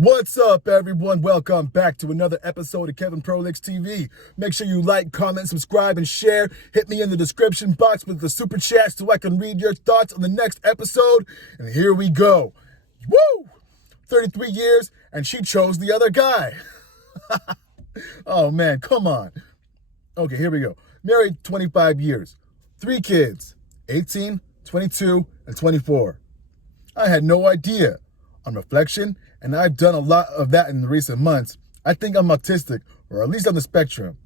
What's up, everyone? Welcome back to another episode of Kevin Prolix TV. Make sure you like, comment, subscribe, and share. Hit me in the description box with the super chat so I can read your thoughts on the next episode. And here we go. Woo! 33 years, and she chose the other guy. Oh, man, come on. Okay, here we go. Married 25 years. 3 kids, 18, 22, and 24. I had no idea. On reflection, and I've done a lot of that in recent months, I think I'm autistic, or at least on the spectrum.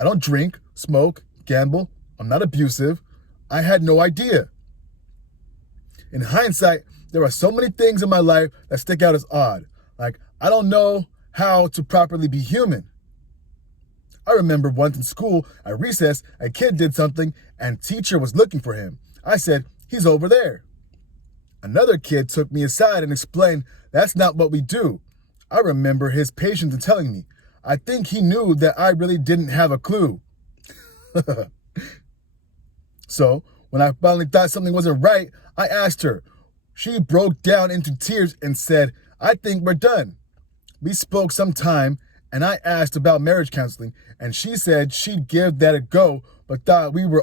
I don't drink, smoke, gamble. I'm not abusive. I had no idea. In hindsight, there are so many things in my life that stick out as odd. Like, I don't know how to properly be human. I remember once in school, at recess, a kid did something and teacher was looking for him. I said, "He's over there." Another kid took me aside and explained, "That's not what we do." I remember his patience in telling me. I think he knew that I really didn't have a clue. So, when I finally thought something wasn't right, I asked her. She broke down into tears and said, "I think we're done." We spoke some time, and I asked about marriage counseling, and she said she'd give that a go, but thought it was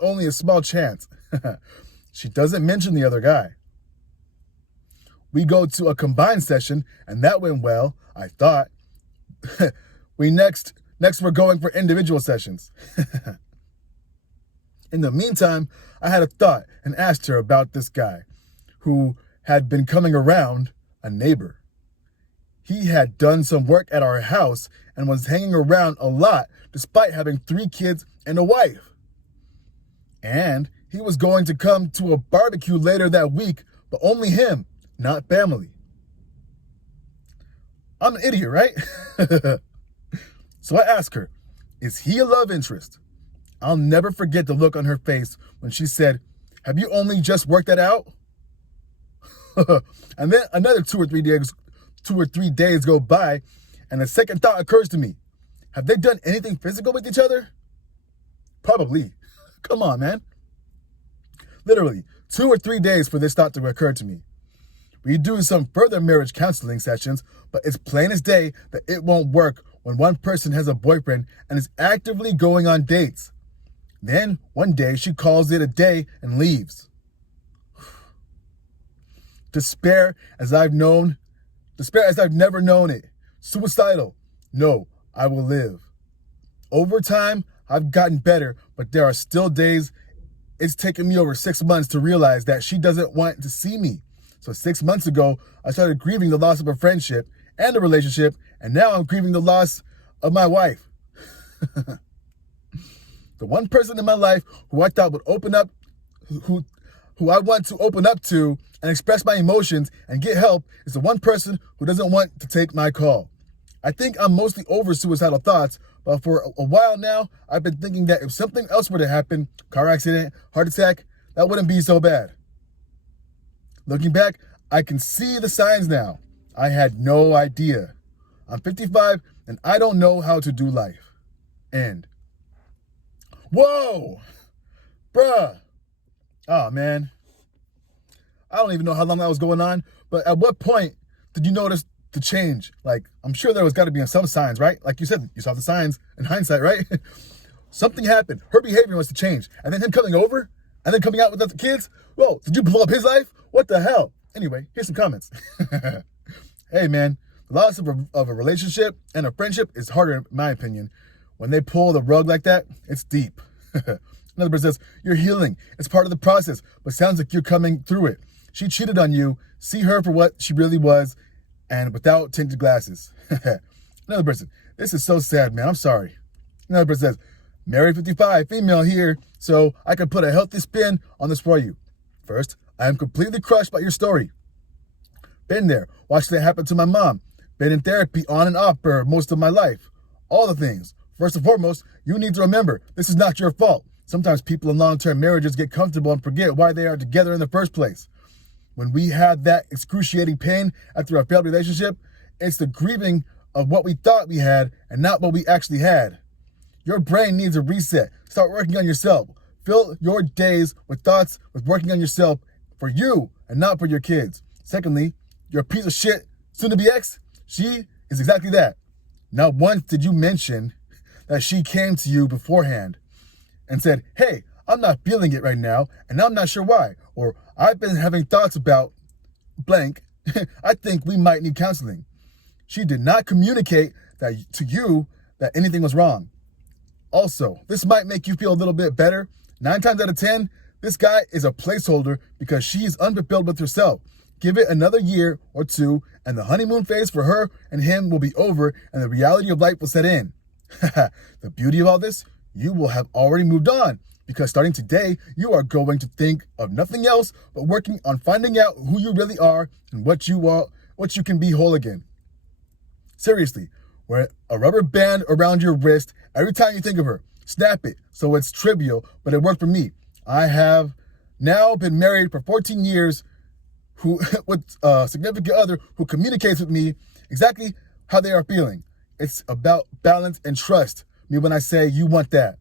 only a small chance. She doesn't mention the other guy. We go to a combined session, and that went well, I thought. Next we're going for individual sessions. In the meantime, I had a thought and asked her about this guy who had been coming around, a neighbor. He had done some work at our house and was hanging around a lot despite having 3 kids and a wife. And he was going to come to a barbecue later that week, but only him, not family. I'm an idiot, right? So I asked her, "Is he a love interest?" I'll never forget the look on her face when she said, "Have you only just worked that out?" And then another 2 or 3 days go by, and a second thought occurs to me. Have they done anything physical with each other? Probably. Come on, man. Literally, 2 or 3 days for this thought to occur to me. We do some further marriage counseling sessions, but it's plain as day that it won't work when one person has a boyfriend and is actively going on dates. Then, one day, she calls it a day and leaves. Despair as I've never known it. Suicidal. No, I will live. Over time, I've gotten better, but there are still days. It's taken me over 6 months to realize that she doesn't want to see me. So 6 months ago, I started grieving the loss of a friendship and a relationship, and now I'm grieving the loss of my wife. The one person in my life who I thought would open up, who I want to open up to and express my emotions and get help is the one person who doesn't want to take my call. I think I'm mostly over suicidal thoughts, but for a while now, I've been thinking that if something else were to happen, car accident, heart attack, that wouldn't be so bad. Looking back, I can see the signs now. I had no idea. I'm 55, and I don't know how to do life. End. Whoa! Bruh! Oh, man. I don't even know how long that was going on, but at what point did you notice the change? Like, I'm sure there was got to be some signs, right? Like you said, you saw the signs in hindsight, right? Something happened. Her behavior was to change. And then him coming over and then coming out with other kids. Whoa, did you blow up his life? What the hell? Anyway, here's some comments. Hey, man, the loss of a relationship and a friendship is harder, in my opinion. When they pull the rug like that, it's deep. Another person says, "You're healing. It's part of the process, but sounds like you're coming through it. She cheated on you. See her for what she really was and without tinted glasses." Another person, "This is so sad, man. I'm sorry." Another person says, "Married 55, female here, so I can put a healthy spin on this for you. First, I am completely crushed by your story. Been there. Watched it happen to my mom. Been in therapy on and off for most of my life. All the things. First and foremost, you need to remember, this is not your fault. Sometimes people in long-term marriages get comfortable and forget why they are together in the first place. When we have that excruciating pain after a failed relationship, it's the grieving of what we thought we had and not what we actually had. Your brain needs a reset. Start working on yourself. Fill your days with thoughts with working on yourself for you and not for your kids. Secondly, your piece of shit soon-to-be ex, she is exactly that. Not once did you mention that she came to you beforehand and said, hey, I'm not feeling it right now, and I'm not sure why. Or I've been having thoughts about blank. I think we might need counseling. She did not communicate that to you that anything was wrong. Also, this might make you feel a little bit better. 9 times out of 10, this guy is a placeholder because she is unfulfilled with herself. Give it another year or two, and the honeymoon phase for her and him will be over, and the reality of life will set in. The beauty of all this, you will have already moved on, because starting today, you are going to think of nothing else but working on finding out who you really are and what you can be whole again. Seriously, wear a rubber band around your wrist every time you think of her. Snap it so it's trivial, but it worked for me. I have now been married for 14 years with a significant other who communicates with me exactly how they are feeling. It's about balance and trust me when I say you want that.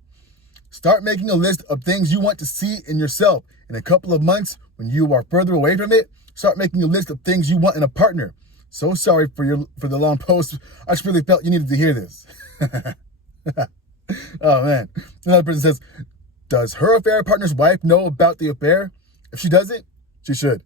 Start making a list of things you want to see in yourself. In a couple of months, when you are further away from it, start making a list of things you want in a partner. So sorry for the long post. I just really felt you needed to hear this. Oh, man. Another person says, does her affair partner's wife know about the affair? If she doesn't, she should.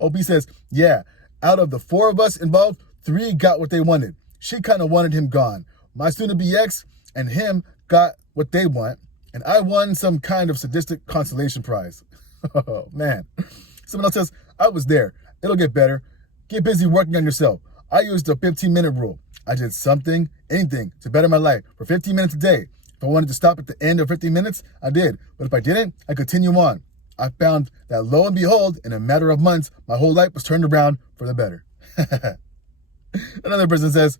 OP says, yeah, out of the 4 of us involved, 3 got what they wanted. She kind of wanted him gone. My soon-to-be ex and him got what they want, and I won some kind of sadistic consolation prize. Oh, man. Someone else says, I was there. It'll get better. Get busy working on yourself. I used the 15-minute rule. I did something, anything, to better my life for 15 minutes a day. If I wanted to stop at the end of 15 minutes, I did. But if I didn't, I continue on. I found that lo and behold, in a matter of months, my whole life was turned around for the better. Another person says,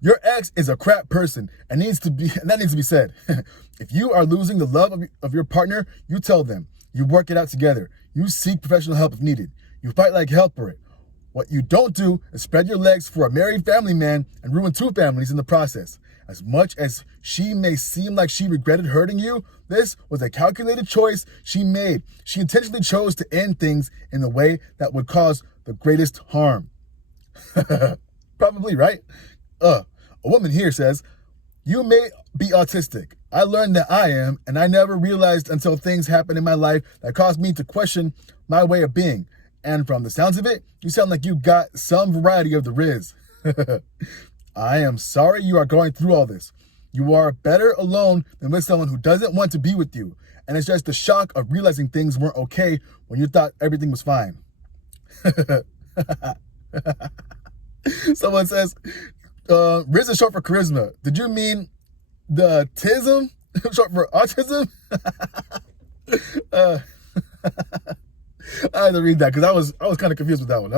your ex is a crap person and that needs to be said. If you are losing the love of your partner, you tell them. You work it out together. You seek professional help if needed. You fight like hell for it. What you don't do is spread your legs for a married family man and ruin 2 families in the process. As much as she may seem like she regretted hurting you, this was a calculated choice she made. She intentionally chose to end things in the way that would cause the greatest harm. Probably, right? A woman here says, you may be autistic. I learned that I am, and I never realized until things happened in my life that caused me to question my way of being. And from the sounds of it, you sound like you got some variety of the Riz. I am sorry you are going through all this. You are better alone than with someone who doesn't want to be with you. And it's just the shock of realizing things weren't okay when you thought everything was fine. Someone says, Riz is short for charisma. Did you mean the tism? Short for autism? I had to read that because I was kind of confused with that one.